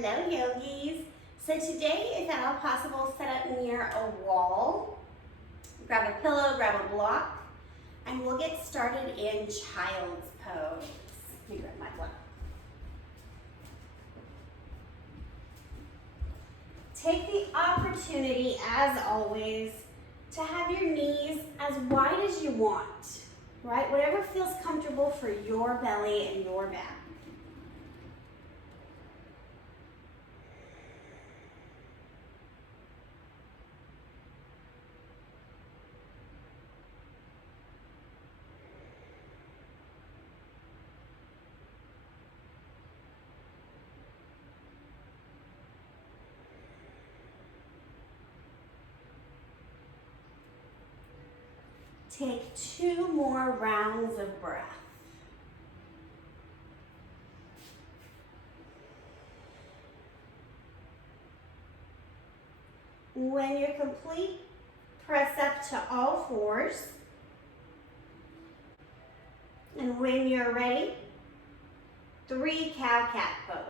Hello yogis. So today, if at all possible, set up near a wall. Grab a pillow, grab a block, and we'll get started in child's pose. Let me grab my block. Take the opportunity, as always, to have your knees as wide as you want, right? Whatever feels comfortable for your belly and your back. Take 2 more rounds of breath. When you're complete, press up to all fours. And when you're ready, 3 cow-cat pose.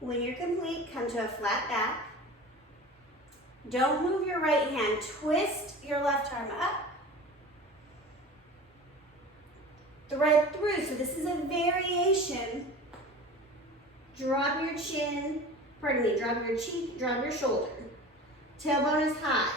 When you're complete, come to a flat back. Don't move your right hand. Twist your left arm up. Thread through. So this is a variation. Drop your chin, drop your cheek, drop your shoulder. Tailbone is high.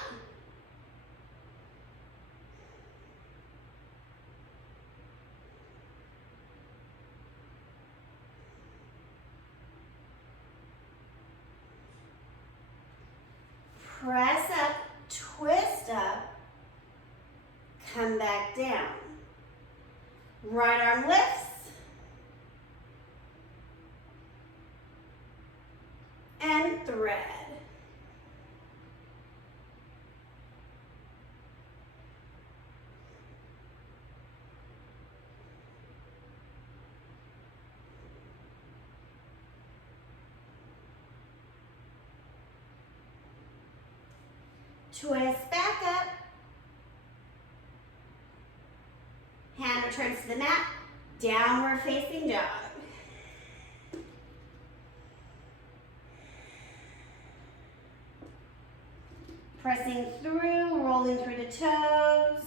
Press up, twist up, come back down. Right arm lifts. And thread. Twist back up. Hand returns to the mat. Downward facing dog. Pressing through, rolling through the toes.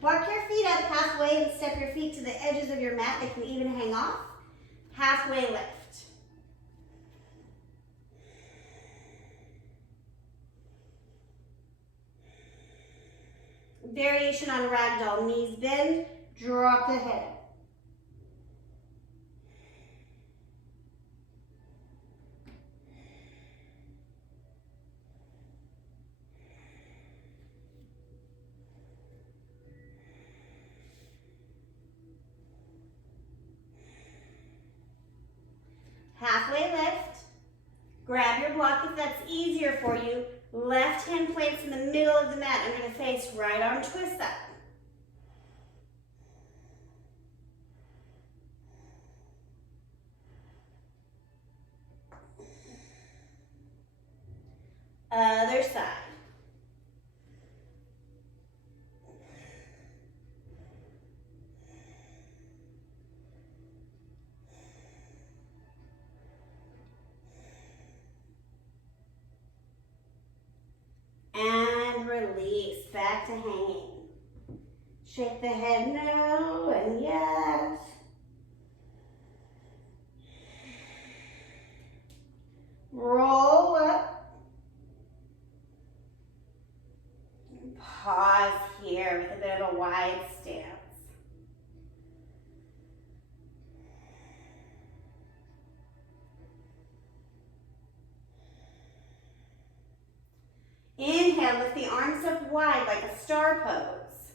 Walk your feet up halfway and step your feet to the edges of your mat. They can even hang off. Halfway lift. Variation on ragdoll. Knees bend, drop the head. Halfway lift. Grab your block if that's easier for you. Left hand plants in the middle of the mat under the face. Right arm twist up. Other side. And release, back to hanging. Shake the head no and yes. Roll up. Pause here with a bit of a wide stance. Inhale, lift the arms up wide like a star pose.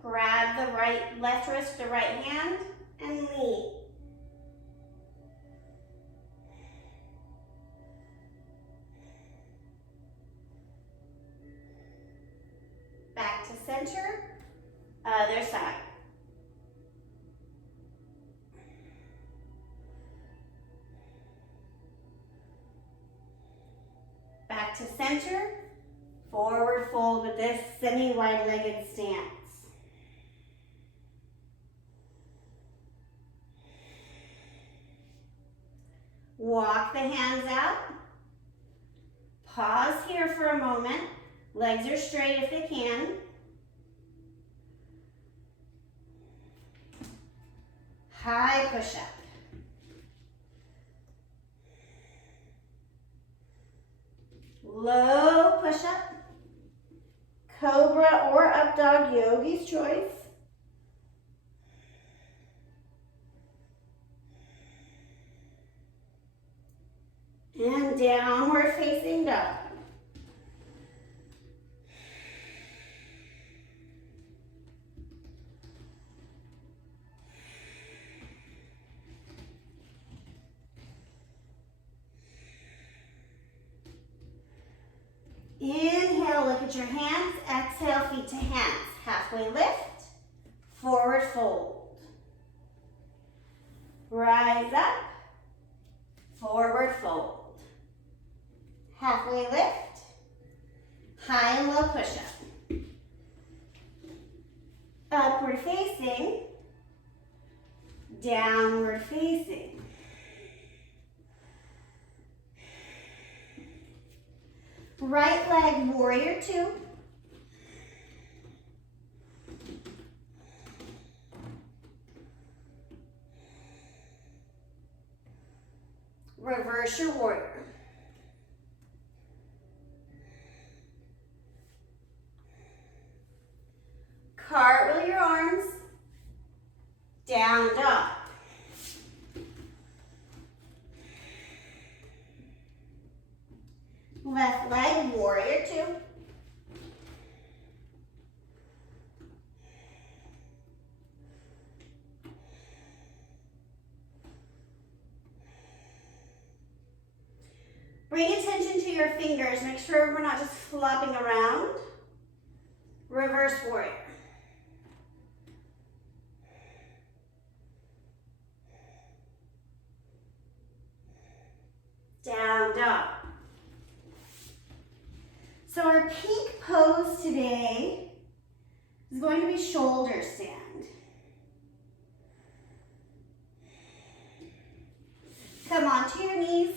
Grab the left wrist with the right hand and lean. Back to center, other side. Back to center, forward fold with this semi-wide-legged stance. Walk the hands out. Pause here for a moment. Legs are straight if they can. High push-up. Low push-up. Cobra or up dog, yogi's choice. And downward facing dog. Inhale, look at your hands. Exhale, feet to hands. Halfway lift, forward fold. Rise up, forward fold. Halfway lift, high and low push-up. Upward facing, downward facing. Right leg, warrior two. Reverse your warrior. Cartwheel your arms, down dog. Left leg, warrior two. Bring attention to your fingers. Make sure we're not just flopping around. Reverse warrior. Down dog. So our peak pose today is going to be shoulder stand. Come onto your knees,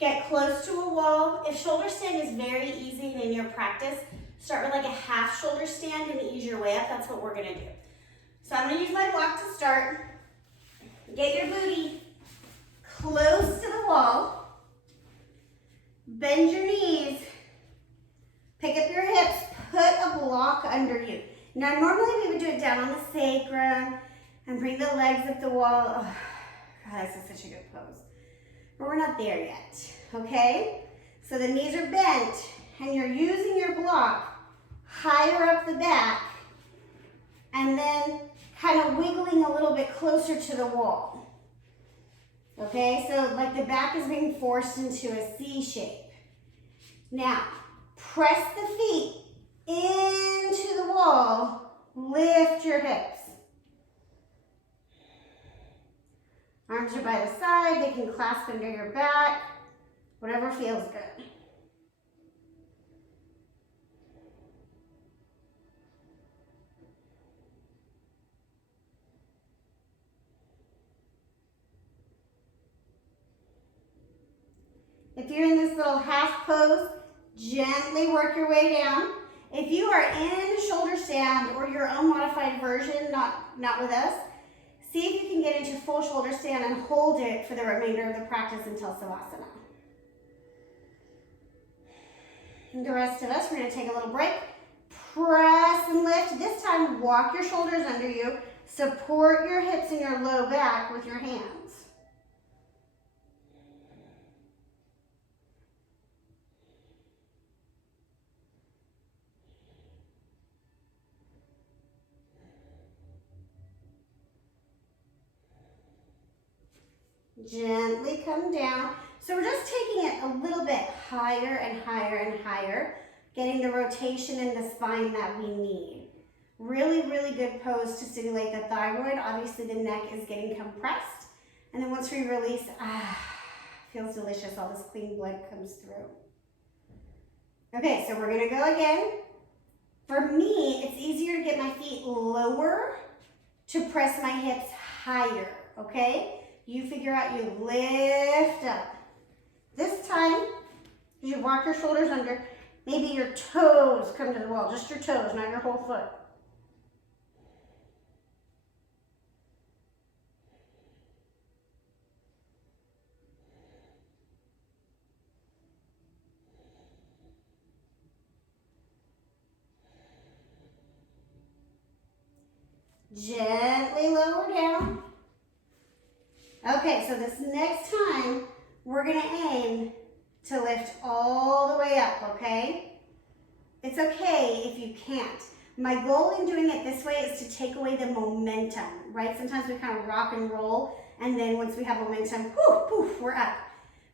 get close to a wall. If shoulder stand is very easy in your practice, start with like a half shoulder stand and ease your way up. That's what we're gonna do. So I'm gonna use my block to start. Get your booty close to the wall. Bend your knees. Pick up your hips, put a block under you. Now, normally we would do it down on the sacrum and bring the legs up the wall. Oh, God, this is such a good pose. But we're not there yet, okay? So the knees are bent and you're using your block higher up the back and then kind of wiggling a little bit closer to the wall. Okay, so like the back is being forced into a C shape. Now, press the feet into the wall, lift your hips. Arms are by the side, they can clasp under your back, whatever feels good. If you're in this little half pose, gently work your way down. If you are in shoulder stand or your own modified version, not with us, see if you can get into full shoulder stand and hold it for the remainder of the practice until Savasana. And the rest of us, we're going to take a little break. Press and lift. This time, walk your shoulders under you. Support your hips and your low back with your hands. Gently come down. So we're just taking it a little bit higher and higher and higher, getting the rotation in the spine that we need. Really, really good pose to stimulate the thyroid. Obviously the neck is getting compressed. And then once we release, feels delicious. All this clean blood comes through. Okay, so we're gonna go again. For me, it's easier to get my feet lower to press my hips higher, okay? You figure out, you lift up. This time, you walk your shoulders under, maybe your toes come to the wall, just your toes, not your whole foot. Gently lower down. Okay, so this next time, we're gonna aim to lift all the way up, okay? It's okay if you can't. My goal in doing it this way is to take away the momentum, right? Sometimes we kind of rock and roll, and then once we have momentum, poof, poof, we're up.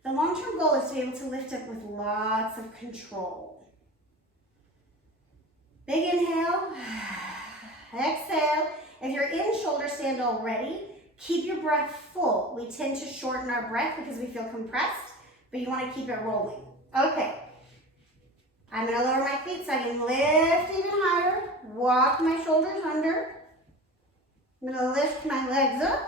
The long-term goal is to be able to lift up with lots of control. Big inhale, exhale. If you're in shoulder stand already, keep your breath full. We tend to shorten our breath because we feel compressed, but you want to keep it rolling. Okay. I'm going to lower my feet so I can lift even higher. Walk my shoulders under. I'm going to lift my legs up.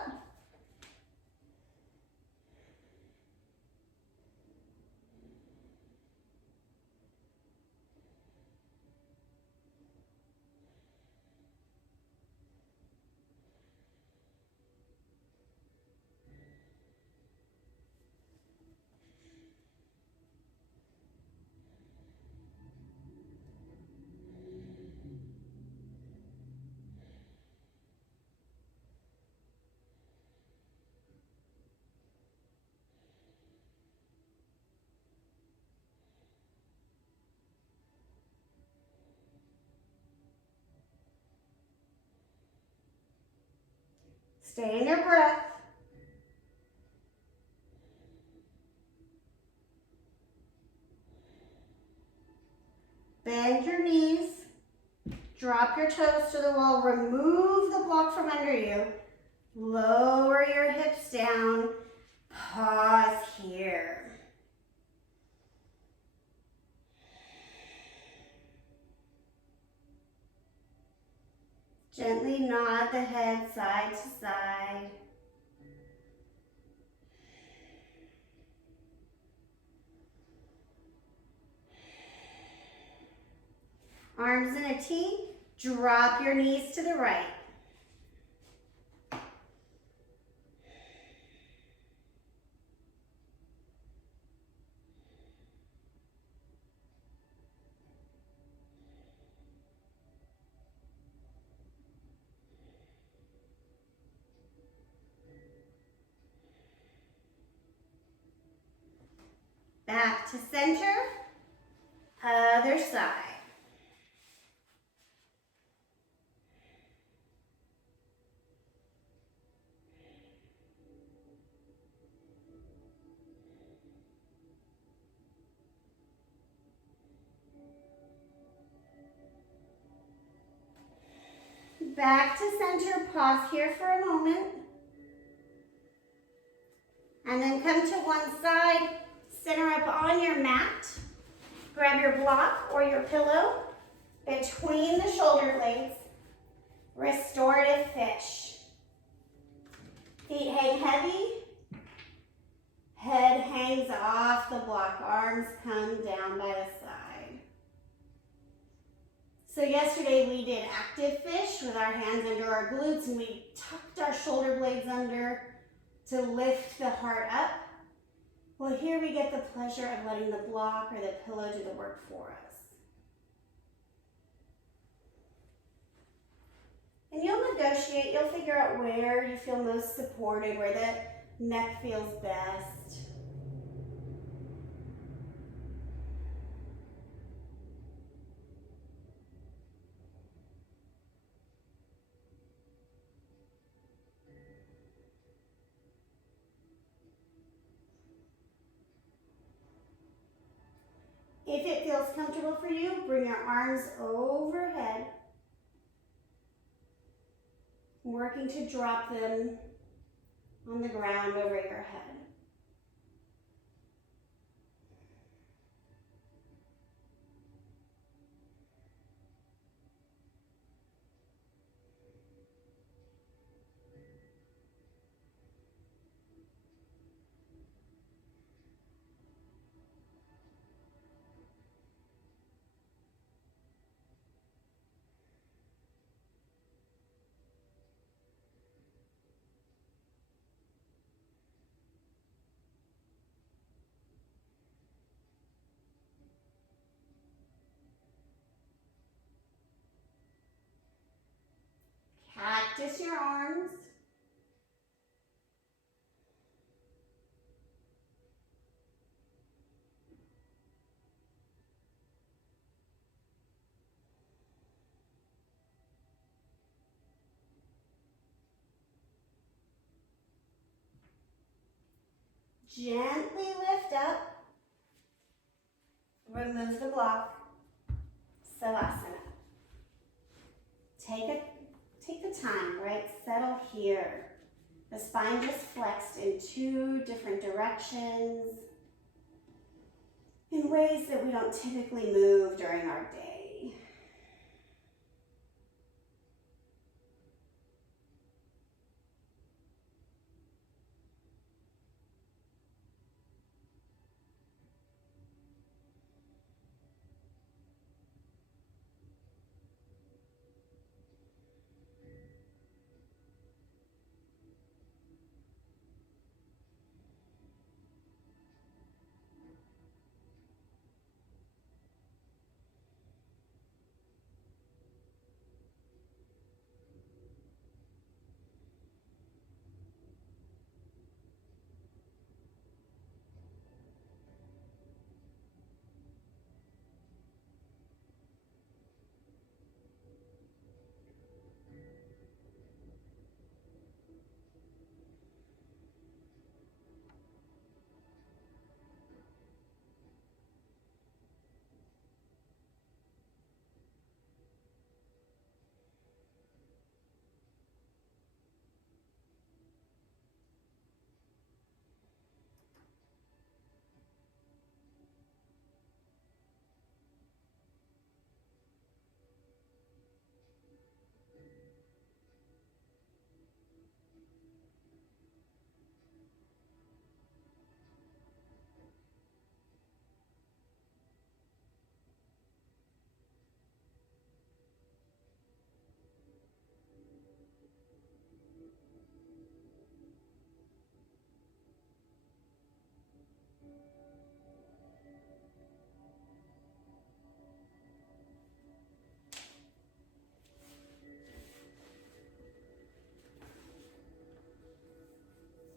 Stay in your breath. Bend your knees. Drop your toes to the wall. Remove the block from under you. Lower your hips down. Pause here. Gently nod the head side to side. Arms in a T. Drop your knees to the right. Back to center. Other side. Back to center. Pause here for a moment. And then come to one side. Center up on your mat. Grab your block or your pillow between the shoulder blades. Restorative fish. Feet hang heavy. Head hangs off the block. Arms come down by the side. So yesterday we did active fish with our hands under our glutes, and we tucked our shoulder blades under to lift the heart up. Well, here we get the pleasure of letting the block or the pillow do the work for us. And you'll negotiate, you'll figure out where you feel most supported, where the neck feels best. If it feels comfortable for you, bring your arms overhead, working to drop them on the ground over your head. Cactus your arms. Gently lift up. Remove the block. Savasana. Take the time, right? Settle here. The spine just flexed in 2 different directions in ways that we don't typically move during our day.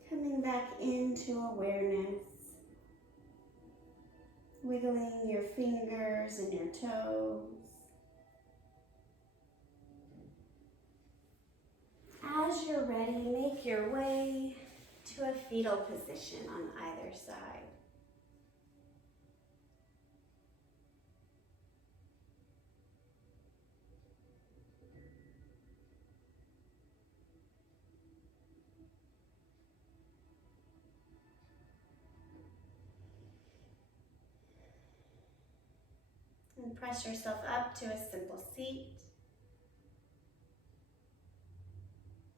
Coming back into awareness. Wiggling your fingers and your toes. As you're ready, make your way to a fetal position on either side. And press yourself up to a simple seat.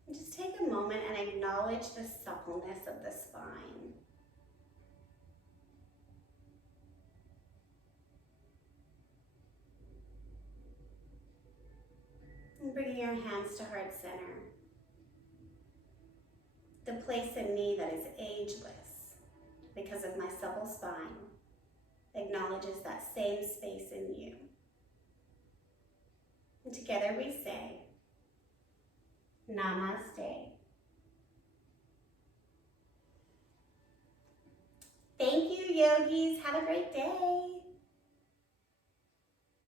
And just take a moment and acknowledge the suppleness of the spine. And bringing your hands to heart center. The place in me that is ageless because of my supple spine acknowledges that same space in you. And together we say, Namaste. Thank you, yogis. Have a great day.